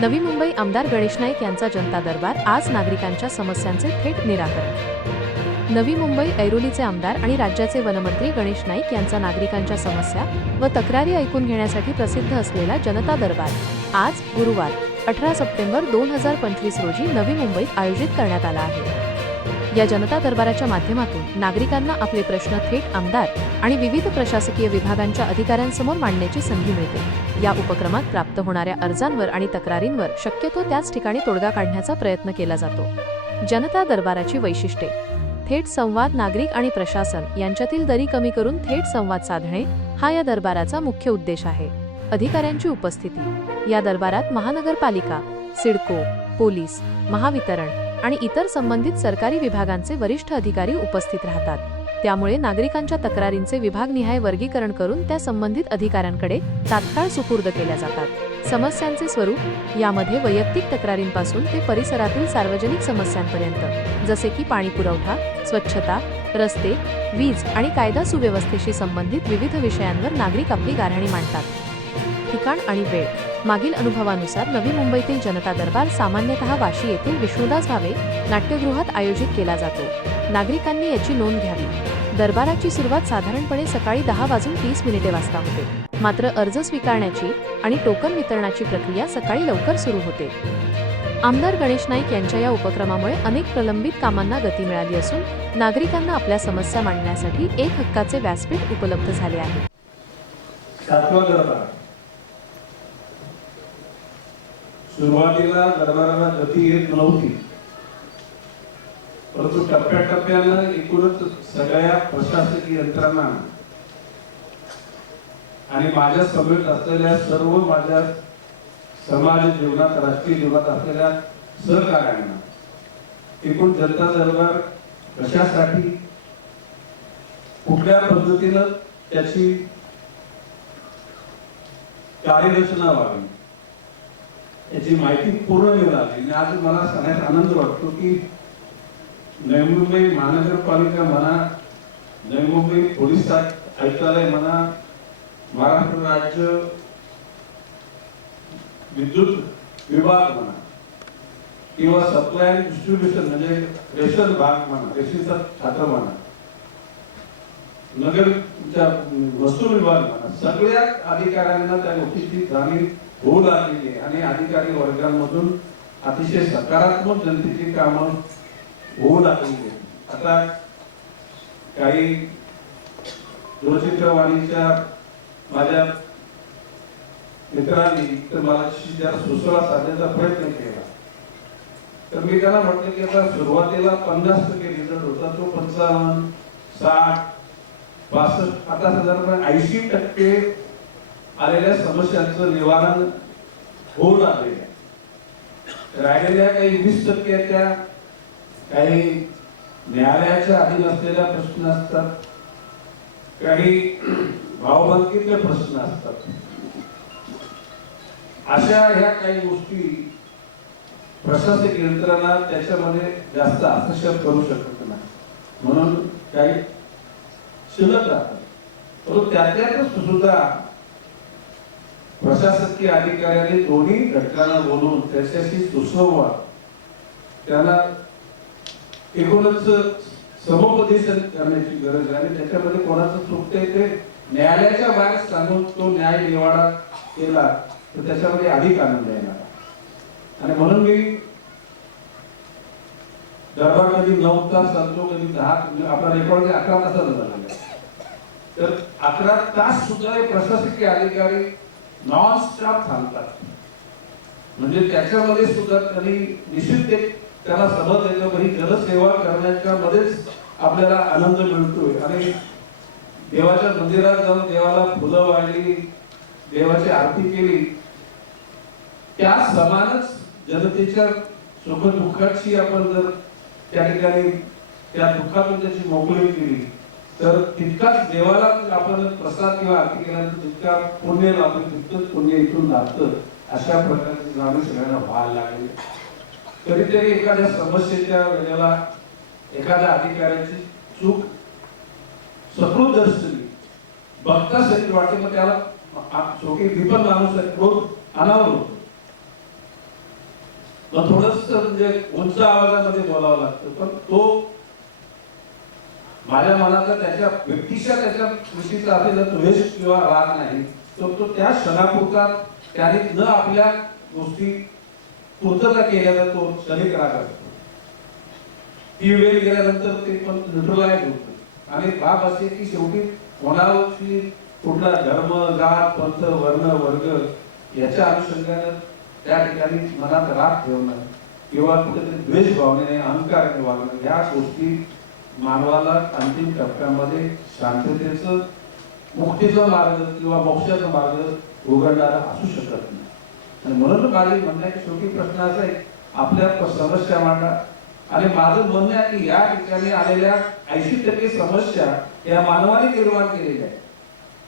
नवी मुंबई आमदार गणेश नाईक यांचा जनता दरबार आज नागरिकांच्या समस्यांचे थेट निराकरण. नवी मुंबई ऐरोलीचे आमदार आणि राज्याचे वनमंत्री गणेश नाईक यांचा नागरिकांच्या समस्या व तक्रारी ऐकून घेण्यासाठी प्रसिद्ध असलेला जनता दरबार आज गुरुवार अठरा सप्टेंबर दोन हजार पंचवीस रोजी नवी मुंबईत आयोजित करण्यात आला आहे. या जनता दरबाराच्या माध्यमातून नागरिकांना आपले प्रश्न थेट आमदार आणि विविध प्रशासकीय विभागांच्या अधिकाऱ्यांसमोर मांडण्याची संधी मिळते. या उपक्रमात प्राप्त होणाऱ्या अर्जांवर आणि तक्रारींवर शक्यतो त्याच ठिकाणी तोडगा काढण्याचा प्रयत्न केला जातो. जनता दरबाराची वैशिष्ट्ये. थेट संवाद नागरिक आणि प्रशासन यांच्यातील दरी कमी करून थेट संवाद साधणे हा या दरबाराचा मुख्य उद्देश आहे. अधिकाऱ्यांची उपस्थिती. या दरबारात महानगरपालिका सिडको पोलीस महावितरण आणि इतर संबंधित सरकारी विभागांचे वरिष्ठ अधिकारी उपस्थित राहतात. त्यामुळे नागरिकांच्या तक्रारींचे विभागनिहाय वर्गीकरण करून त्या संबंधित अधिकाऱ्यांकडे तात्काळ सुपूर्द केल्या जातात. समस्यांचे स्वरूप यामध्ये वैयक्तिक तक्रारींपासून ते परिसरातील सार्वजनिक समस्यांपर्यंत जसे की पाणी पुरवठा स्वच्छता रस्ते वीज आणि कायदा सुव्यवस्थेशी संबंधित विविध विषयांवर नागरिक आपली गाऱ्हाणी मांडतात. ठिकाण आणि वेळ. मागील अनुभवानुसार नवी मुंबईतील जनता दरबार सामान्यतः वाशी येथील विष्णुदास भावे नाट्यगृहात आयोजित केला जातो. नागरिकांनी याची नोंद घ्यावी. दरबाराची सुरुवात साधारणपणे सकाळी दहा वाजून तीस मिनिटे वाजता होते. मात्र अर्ज स्वीकारण्याची आणि टोकन वितरणाची प्रक्रिया सकाळी लवकर सुरू होते. आमदार गणेश नाईक यांच्या या उपक्रमामुळे अनेक प्रलंबित कामांना गती मिळाली असून नागरिकांना आपल्या समस्या मांडण्यासाठी एक हक्काचे व्यासपीठ उपलब्ध झाले आहे. सुरुवातीला दरबाराला गती येत नव्हती. परंतु टप्प्याटप्प्यानं एकूणच सगळ्या प्रशासकीय यंत्रणा आणि माझ्या समेत असलेल्या सर्व माझ्या समाज जीवनात राष्ट्रीय जीवनात असलेल्या सहकार्यांना एकूण जनता दरबार कशासाठी? कुठल्या पद्धतीनं त्याची कार्यरचना व्हावी? याची माहिती पूर्ण मिळाली आणि आज मला सांगण्यात आनंद वाटतो की नवी मुंबई महानगरपालिका म्हणा नवी मुंबई पोलीस आयुक्तालय म्हणा महाराष्ट्र राज्य विद्युत विभाग म्हणा किंवा सप्लाय अँड डिस्ट्रीब्युशन म्हणजे रेशन भाग म्हणा रेशनचा खातं म्हणा नगरच्या वस्तू विभाग म्हणा सगळ्या अधिकाऱ्यांना त्या गोष्टीची जाणीव होऊ लागलेली आहे आणि अधिकारी वर्गांमधून अतिशय सकारात्मक जनतेची कामं होऊ लागलेली आहे आता काही दूरचित्रवाणीच्या माझ्या मित्रांनी तर मला सुसरा साधण्याचा प्रयत्न केला. तर मी त्याला म्हटलं की आता सुरुवातीला पन्नास टक्के रिझल्ट होता तो पंचावन्न साठ बासष्ट आता साधारण ऐंशी टक्के आलेल्या समस्यांचं निवारण होऊ लागले. राहिलेल्या काही वीस टक्के त्या काही न्यायालयाच्या अधीन असलेल्या प्रश्न असतात. काही भावबंदकीतले प्रश्न असतात. अशा ह्या काही गोष्टी प्रशासक यंत्रणा त्याच्यामध्ये जास्त हस्तक्षेप करू शकत नाही. म्हणून काही शिल्लक राहतात. परंतु त्याच्यातच सुद्धा प्रशासकीय अधिकाऱ्यांनी दोन्ही घटकांना बोलून त्याच्याशी सुसंवाद त्याला एकूणच समुपदेशन करण्याची गरज आहे आणि त्याच्यामध्ये कोणाचं चुकते ते न्यायालयाच्या बाहेर सांगून तो न्याय निवाडा केला तर त्याच्यामध्ये अधिक आनंद येणार आणि म्हणून मी दरबार कधी नऊ तास चालतो कधी दहा म्हणजे आपला रेकॉर्ड अकरा तासाचा झाला तर अकरा तास सुद्धा प्रशासकीय अधिकारी नॉन स्टॉप थांबतात. म्हणजे त्याच्यामध्ये सुद्धा त्यांनी निश्चित एक त्याला समज येतो ही जनसेवा करण्याच्या मध्येच आपल्याला आनंद मिळतोय. आणि देवाच्या मंदिरात जाऊन देवाला फुलं वाढली देवाची आरती केली त्या समानच जनतेच्या सुख दुःखाची आपण जर त्या ठिकाणी त्या दुःखातून त्याची मोकळी केली तर तितकाच देवाला म्हणजे आपण प्रसाद किंवा आरती केल्यानंतर तितका पुण्य लाभतं तितकंच पुण्य इथून लाभतं अशा प्रकारची जाणीव सगळ्यांना व्हायला लागली. कधीतरी एखाद्या समस्येच्या वेळेला एखाद्या अधिकाऱ्याची चूक सकृत दर्शनी बघता सरी वाटते मग त्याला आ- शेवटी माणूस क्रोध अनावर होतो. मग थोडस म्हणजे उंच आवाजामध्ये बोलावं लागतं पण तो माझ्या मनातलं त्याच्या व्यक्तीच्या त्याच्या कृषीचा असलेला द्वेष किंवा राग नाही. तर तो त्या क्षणापुरता त्याने न आपल्या गोष्टी पूर्तता केल्या तर तो क्षणिक राग असतो. ती वेळ गेल्यानंतर ते पण न्यूट्रलाइज होतं. आणि बाब असे की शेवटी कोणावरची कुठला धर्म जात पंथ वर्ण वर्ग याच्या अनुषंगाने त्या ठिकाणी मनात राग ठेवणं किंवा कुठेतरी द्वेष भावने अहंकार वागणं या गोष्टी मानवाला अंतिम टप्प्यामध्ये शांततेचं मुक्तीचा मार्ग किंवा मोक्षाचा मार्ग उघडणारा असू शकत नाही. आणि म्हणून माझे म्हणण्याची शेवटी प्रश्न असा आहे आपल्या समस्या मांडा. आणि माझं म्हणणं आहे की या ठिकाणी आलेल्या ऐंशी टक्के समस्या या मानवाने निर्माण केलेल्या आहेत.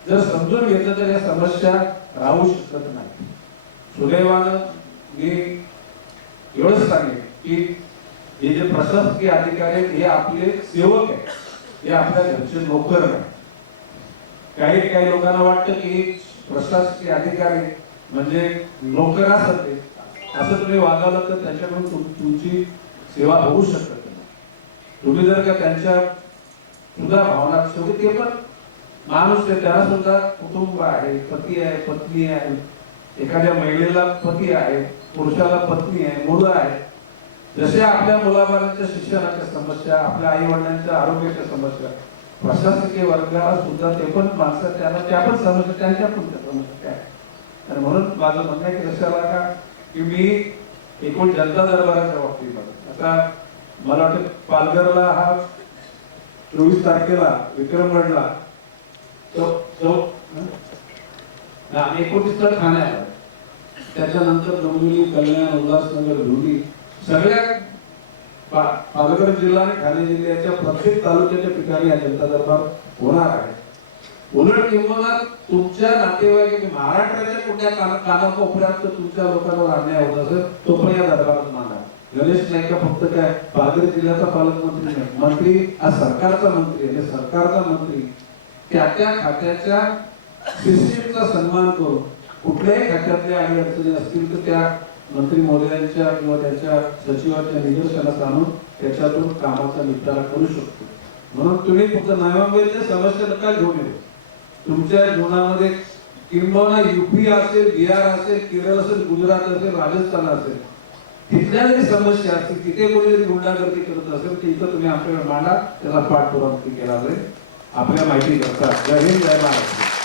जर समजून घेतलं तर या समस्या राहू शकत नाही सुदैवानं मी एवढंच सांगेन की हे जे प्रशासकीय अधिकारी आहेत हे आपले सेवक आहेत. हे आपल्या घरचे नोकर नाही काही काही लोकांना वाटतं की प्रशासकीय अधिकारी म्हणजे नोकरासारखे असं तुम्ही वागावलं तर त्यांच्याकडून तुमची सेवा होऊ शकत नाही. तुम्ही जर का त्यांच्या सुद्धा भावना शेवटी ते पण माणूस आहे त्याला सुद्धा कुटुंब आहे पती आहे पत्नी आहे. एखाद्या महिलेला पती आहे पुरुषाला पत्नी आहे मुलं आहे जसे आपल्या मुलाबाळांच्या शिक्षणाच्या समस्या आपल्या आई वडिलांच्या आरोग्याच्या समस्या प्रशासकीय वर्गाला सुद्धा ते पण माणसं त्यांना त्या पण समस्या त्यांच्या पण त्या समस्या आहेत. म्हणून माझं म्हणणं आहे की लक्षात का की मी एकूण जनता दरबाराच्या बाबतीत आता मला वाटतं पालघरला हा चोवीस तारखेला विक्रमगडला तो तो हा, एकोणतीस तर ठाण्याला त्याच्यानंतर डोंबिवली कल्याण उल्हासनगर धुळी सगळ्या पालघर जिल्हा आणि ठाणे जिल्ह्याच्या प्रत्येक तालुक्याच्या ठिकाणी हा जनता दरबार होणार आहे. उलट किंवा तुमच्या नातेवाईक महाराष्ट्राच्या कुठल्या काना कानाकोपऱ्यात तुमच्या लोकांवर अन्याय होत असेल तो पण या दरबारात मांडा. गणेश नाईक फक्त काय पालघर जिल्ह्याचा पालकमंत्री नाही मंत्री हा सरकारचा मंत्री आहे. सरकारचा मंत्री त्या त्या खात्याच्या सिस्टीमचा सन्मान करून कुठल्याही खात्यातल्या काही अडचणी असतील तर त्या मंत्री महोदयांच्या किंवा त्याच्या सचिवाच्या निदर्शनास आणून त्याच्यातून कामाचा निपटारा करू शकतो. म्हणून तुम्ही तुमचं नव्यामुंबईच्या समस्या नका घेऊन येऊ तुमच्या जीवनामध्ये किंबहुना युपी असेल बिहार असेल केरळ असेल गुजरात असेल राजस्थान असेल तिथल्या जरी समस्या असतील तिथे कोणी जरी गुंडागर्दी करत असेल तर इथं तुम्ही आपल्याला मांडा त्याला पाठपुरावा केला जाईल. आपल्या माहिती करता जय हिंद जय महाराष्ट्र.